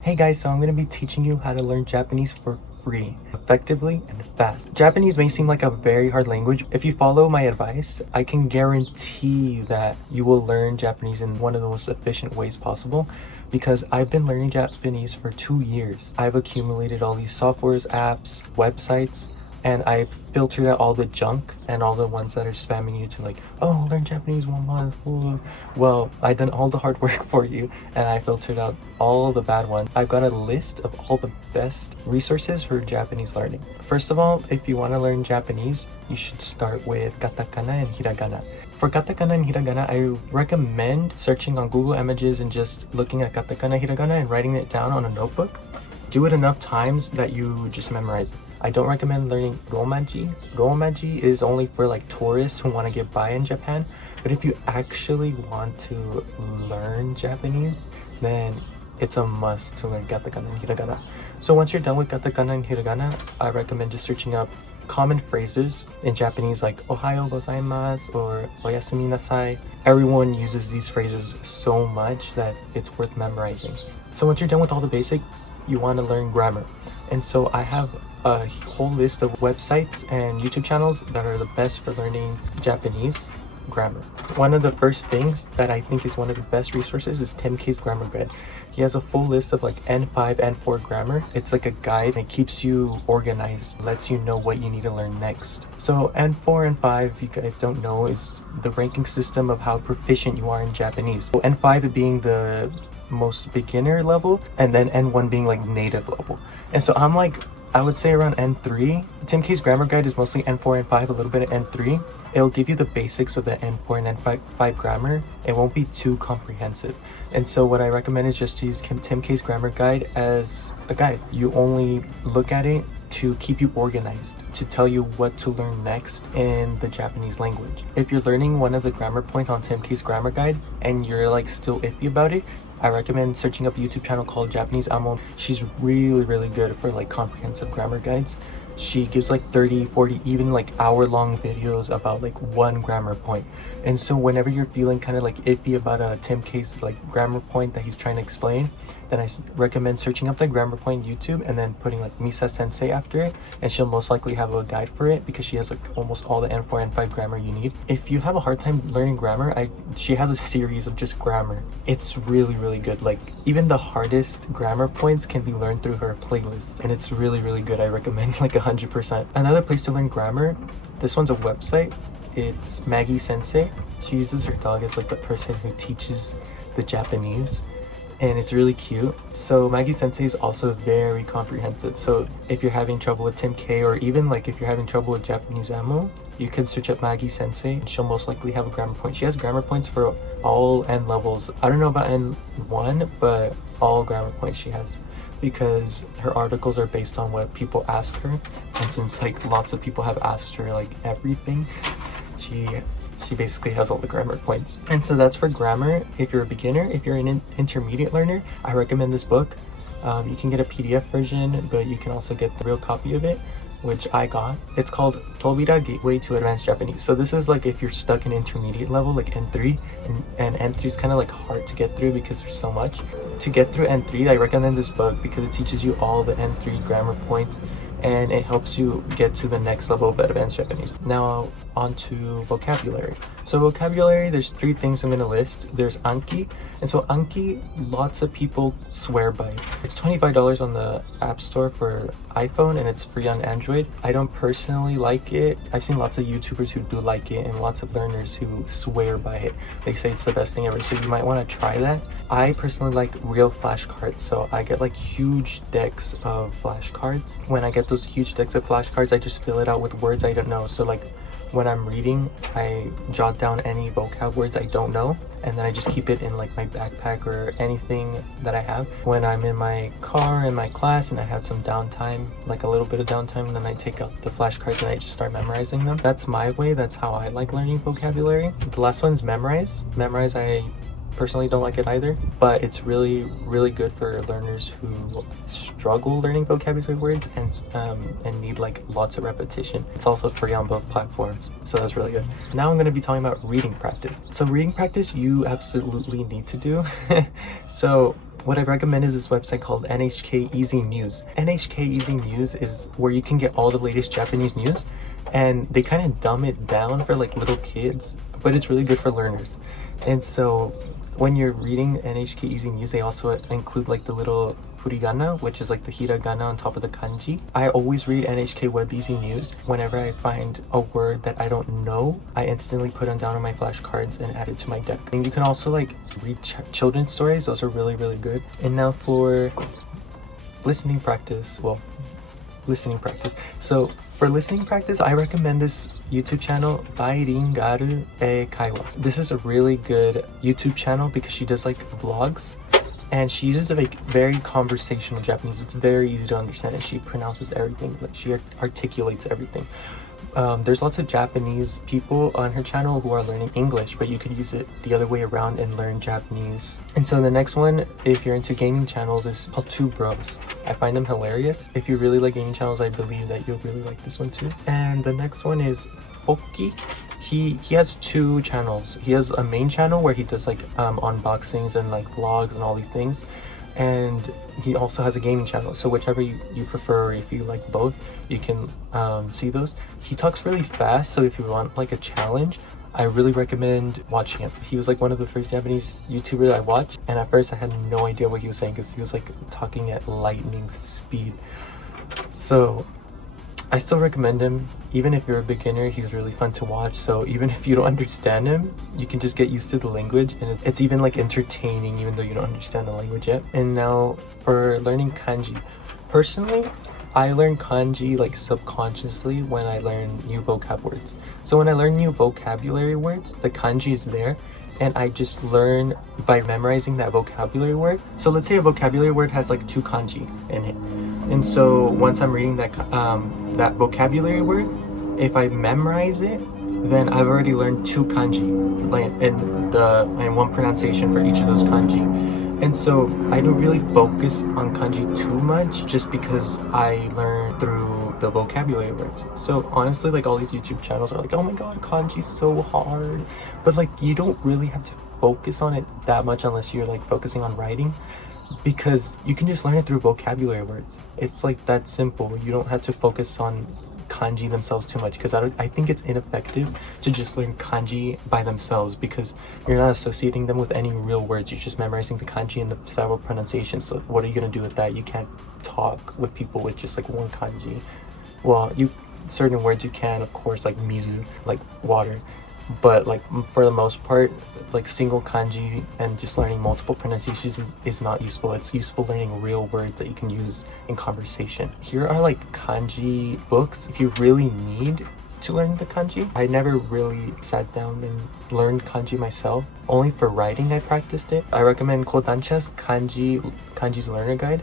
Hey guys, so I'm going to be teaching you how to learn Japanese for free, effectively and fast. Japanese may seem like a very hard language. If you follow my advice, I can guarantee that you will learn Japanese in one of the most efficient ways possible because I've been learning Japanese for 2 years. I've accumulated all these softwares, apps, websites, and I've filtered out all the junk and all the ones that are spamming you to like, oh, learn Japanese 1 month. Ooh. Well, I've done all the hard work for you and I filtered out all the bad ones. I've got a list of all the best resources for Japanese learning. First of all, if you want to learn Japanese, you should start with Katakana and Hiragana. For Katakana and Hiragana, I recommend searching on Google Images and just looking at Katakana, Hiragana and writing it down on a notebook. Do it enough times that you just memorize it. I don't recommend learning Romaji. Romaji is only for like tourists who want to get by in Japan. But if you actually want to learn Japanese, then it's a must to learn Katakana and Hiragana. So once you're done with Katakana and Hiragana, I recommend just searching up common phrases in Japanese like Ohayo gozaimasu or Oyasumi nasai. Everyone uses these phrases so much that it's worth memorizing. So once you're done with all the basics, you want to learn grammar. And so I have a whole list of websites and YouTube channels that are the best for learning Japanese grammar. One of the first things that I think is one of the best resources is Tim K's Grammar Guide. He has a full list of like N5, N4 grammar. It's like a guide and it keeps you organized, lets you know what you need to learn next. So N4 and 5, if you guys don't know, is the ranking system of how proficient you are in Japanese. So N5 being the most beginner level and then N1 being like native level. And so I'm like, I would say around N3. Tim K's Grammar Guide is mostly N4 and 5, a little bit of N3. It'll give you the basics of the N4 and N5 grammar. It won't be too comprehensive. And so what I recommend is just to use Tim K's Grammar Guide as a guide. You only look at it to keep you organized, to tell you what to learn next in the Japanese language. If you're learning one of the grammar points on Tim K's Grammar Guide and you're like still iffy about it, I recommend searching up a YouTube channel called Japanese Amo. She's really good for like comprehensive grammar guides. She gives like 30, 40, even like hour-long videos about like one grammar point. And so whenever you're feeling kind of like iffy about a Tim K's like grammar point that he's trying to explain, then I recommend searching up that grammar point on YouTube and then putting like Misa Sensei after it, and she'll most likely have a guide for it because she has like almost all the N4 N5 grammar you need. If you have a hard time learning grammar, she has a series of just grammar. It's really good. Like even the hardest grammar points can be learned through her playlist, and it's really good. I recommend like 100%. Another place to learn grammar, this one's a website. It's MAGGIE Sensei. She uses her dog as like the person who teaches the Japanese, and it's really cute. So MAGGIE Sensei is also very comprehensive. So if you're having trouble with Tim K, or even like if you're having trouble with Japanese Amo, you can search up MAGGIE Sensei and she'll most likely have a grammar point. She has grammar points for all N levels. I don't know about N1, but all grammar points she has, because her articles are based on what people ask her, and since like lots of people have asked her like everything, she basically has all the grammar points. And so that's for grammar. If you're a beginner, if you're an intermediate learner, I recommend this book. You can get a PDF version, but you can also get the real copy of it, which I got. It's called Tobira Gateway to Advanced Japanese. So this is like if you're stuck in intermediate level, like N3, and N3 is kind of like hard to get through because there's so much. To get through N3, I recommend this book because it teaches you all the N3 grammar points and it helps you get to the next level of advanced Japanese. Now on to vocabulary. So vocabulary, there's 3 things I'm going to list. There's Anki, and so Anki, lots of people swear by it. It's $25 on the App Store for iPhone and it's free on Android. I don't personally like it. I've seen lots of YouTubers who do like it and lots of learners who swear by it. They say it's the best thing ever, so you might want to try that. I personally like real flashcards, so I get like huge decks of flashcards. When I get those huge decks of flashcards, I just fill it out with words I don't know. So like when I'm reading, I jot down any vocab words I don't know, and then I just keep it in like my backpack or anything that I have. When I'm in my car in my class and I have some downtime, like a little bit of downtime, then I take out the flashcards and I just start memorizing them. That's my way. That's how I like learning vocabulary. The last one's memorize. Memorize, I personally don't like it either, but it's really good for learners who struggle learning vocabulary words and need like lots of repetition. It's also free on both platforms, so that's really good. Now I'm going to be talking about reading practice. So reading practice you absolutely need to do. So what I recommend is this website called NHK Easy News. NHK Easy News is where you can get all the latest Japanese news, and they kind of dumb it down for like little kids, but it's really good for learners. And so when you're reading NHK Easy News, they also include like the little Hiragana, which is like the Hiragana on top of the Kanji. I always read NHK Web Easy News. Whenever I find a word that I don't know, I instantly put them down on my flashcards and add it to my deck. And you can also like read children's stories. Those are really, really good. And now for listening practice. So for listening practice, I recommend this YouTube channel, Bilingual Kaiwa. This is a really good YouTube channel because she does like vlogs, and she uses like very conversational Japanese. It's very easy to understand, and she pronounces everything. Like she articulates everything. There's lots of Japanese people on her channel who are learning English, but you could use it the other way around and learn Japanese. And so the next one, if you're into gaming channels, is called Two Bros. I find them hilarious. If you really like gaming channels, I believe that you'll really like this one too. And the next one is Poki. He has two channels. He has a main channel where he does like unboxings and like vlogs and all these things, and he also has a gaming channel. So whichever you prefer, if you like both, you can see those. He talks really fast, so if you want like a challenge, I really recommend watching him. He was like one of the first Japanese YouTubers I watched, and at first I had no idea what he was saying because he was like talking at lightning speed. So I still recommend him. Even if you're a beginner, he's really fun to watch. So even if you don't understand him, you can just get used to the language, and it's even like entertaining even though you don't understand the language yet. And now for learning kanji. Personally, I learn kanji like subconsciously when I learn new vocab words. So when I learn new vocabulary words, the kanji is there, and I just learn by memorizing that vocabulary word. So let's say a vocabulary word has like 2 kanji in it. And so once I'm reading that that vocabulary word, if I memorize it, then I've already learned 2 kanji, like and one pronunciation for each of those kanji. And so I don't really focus on kanji too much, just because I learn through the vocabulary words. So honestly, like all these YouTube channels are like, oh my god, kanji's so hard, but like you don't really have to focus on it that much unless you're like focusing on writing, because you can just learn it through vocabulary words. It's like that simple. You don't have to focus on kanji themselves too much, because I think it's ineffective to just learn kanji by themselves, because you're not associating them with any real words. You're just memorizing the kanji and the several pronunciations. So what are you going to do with that? You can't talk with people with just like one kanji. Well, certain words you can, of course, like mizu, like water, but like for the most part, like single kanji and just learning multiple pronunciations is not useful. It's useful learning real words that you can use in conversation. Here are like kanji books if you really need to learn the kanji. I never really sat down and learned kanji myself. Only for writing I practiced it. I recommend Kodansha's Kanji's Learner Guide.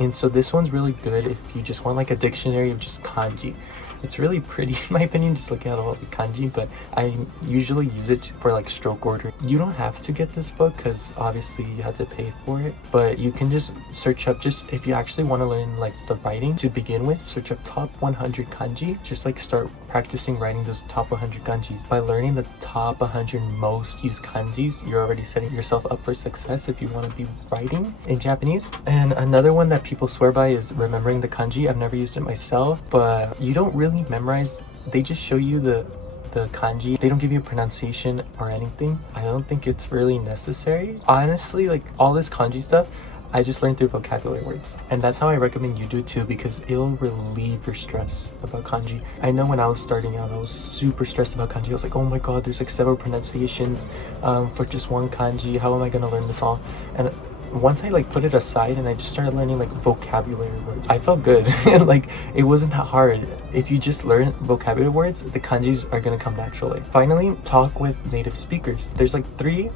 And so this one's really good if you just want like a dictionary of just kanji. It's really pretty in my opinion, just looking at all the kanji, but I usually use it for like stroke order. You don't have to get this book because obviously you have to pay for it, but you can just search up, just if you actually want to learn like the writing to begin with, search up top 100 kanji. Just like start practicing writing those top 100 kanji. By learning the top 100 most used kanjis, you're already setting yourself up for success if you want to be writing in Japanese. And another one that people swear by is remembering the kanji. I've never used it myself, but you don't really memorize. They just show you the kanji. They don't give you a pronunciation or anything. I don't think it's really necessary. Honestly, like all this kanji stuff, I just learned through vocabulary words. And that's how I recommend you do it too, because it'll relieve your stress about kanji. I know when I was starting out, I was super stressed about kanji. I was like, oh my god, there's like several pronunciations for just one kanji. How am I gonna learn this all? And once I like put it aside and I just started learning like vocabulary words, I felt good. Like it wasn't that hard. If you just learn vocabulary words, the kanjis are gonna come naturally. Finally, talk with native speakers. There's like 3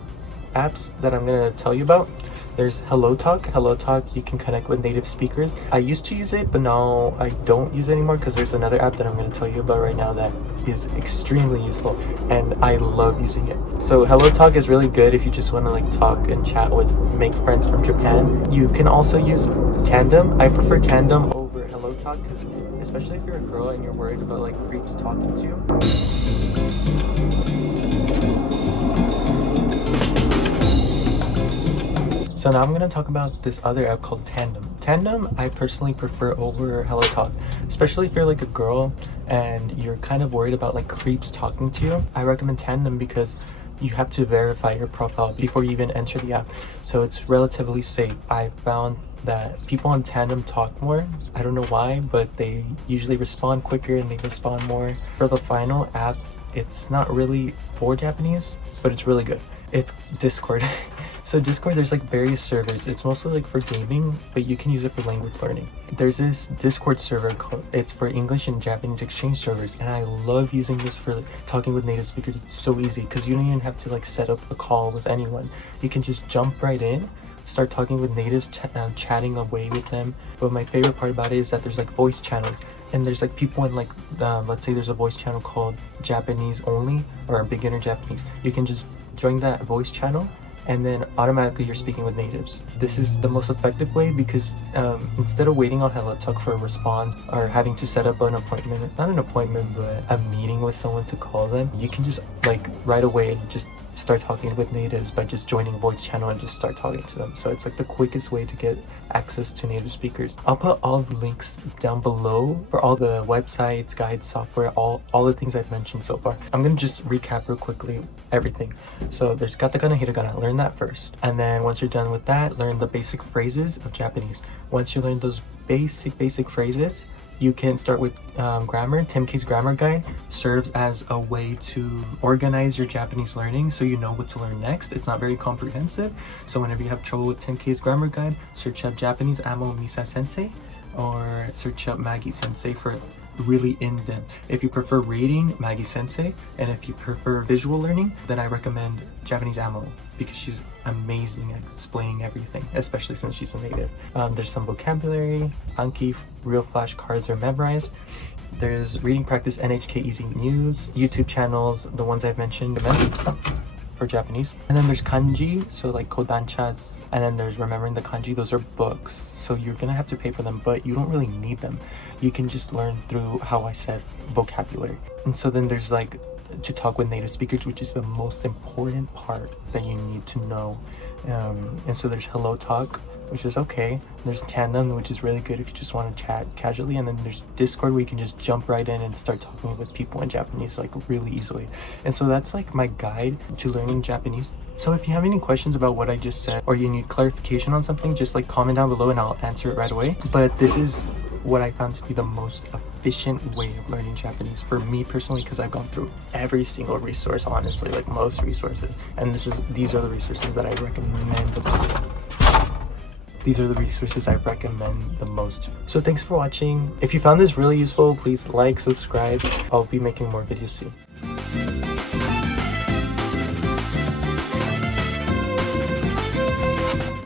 apps that I'm gonna tell you about. There's Hello Talk. Hello Talk, you can connect with native speakers. I used to use it, but now I don't use it anymore because there's another app that I'm going to tell you about right now that is extremely useful, and I love using it. So Hello Talk is really good if you just want to like talk and chat with, make friends from Japan. You can also use Tandem. I prefer Tandem over Hello Talk, because especially if you're a girl and you're worried about like creeps talking to you. So now I'm going to talk about this other app called Tandem. Tandem I personally prefer over HelloTalk, especially if you're like a girl and you're kind of worried about like creeps talking to you. I recommend Tandem because you have to verify your profile before you even enter the app, so it's relatively safe. I found that people on Tandem talk more. I don't know why, but they usually respond quicker and they respond more. For the final app, it's not really for Japanese, but it's really good. It's Discord. So Discord, there's like various servers. It's mostly like for gaming, but you can use it for language learning. There's this Discord server called, it's for English and Japanese exchange servers, and I love using this for talking with native speakers. It's so easy because you don't even have to like set up a call with anyone. You can just jump right in, start talking with natives, chatting away with them. But my favorite part about it is that there's like voice channels, and there's like people in like let's say there's a voice channel called Japanese only or beginner Japanese. You can just join that voice channel and then automatically you're speaking with natives. This is the most effective way because instead of waiting on HelloTalk for a response or having to set up an appointment, not an appointment, but a meeting with someone to call them, you can just like right away just start talking with natives by just joining a voice channel and just start talking to them. So it's like the quickest way to get access to native speakers. I'll put all the links down below for all the websites, guides, software, all the things I've mentioned so far. I'm gonna just recap real quickly everything. So there's Katakana, Hiragana, learn that first. And then once you're done with that, learn the basic phrases of Japanese. Once you learn those basic phrases, you can start with grammar. Tim K's grammar guide serves as a way to organize your Japanese learning so you know what to learn next. It's not very comprehensive, so whenever you have trouble with Tim K's grammar guide, search up Japanese Amo Misa Sensei or search up MAGGIE Sensei for really in-depth. If you prefer reading, MAGGIE Sensei, and if you prefer visual learning, then I recommend Japanese Amo because she's amazing at explaining everything, especially since she's a native. There's some vocabulary, Anki, real flashcards are memorized. There's reading practice, NHK Easy News, YouTube channels, the ones I've mentioned for Japanese. And then there's kanji, so like kodanchas, and then there's remembering the kanji. Those are books, so you're gonna have to pay for them, but you don't really need them. You can just learn through, how I said, vocabulary. And so then there's like to talk with native speakers, which is the most important part that you need to know. And so there's HelloTalk, which is okay. There's Tandem, which is really good if you just want to chat casually. And then there's Discord, where you can just jump right in and start talking with people in Japanese like really easily. And so that's like my guide to learning Japanese. So if you have any questions about what I just said, or you need clarification on something, just like comment down below and I'll answer it right away. But this is what I found to be the most efficient way of learning Japanese for me personally, because I've gone through every single resource, honestly, like most resources, and these are the resources that I recommend the most. These are the resources I recommend the most. So thanks for watching. If you found this really useful, please like, subscribe. I'll be making more videos soon.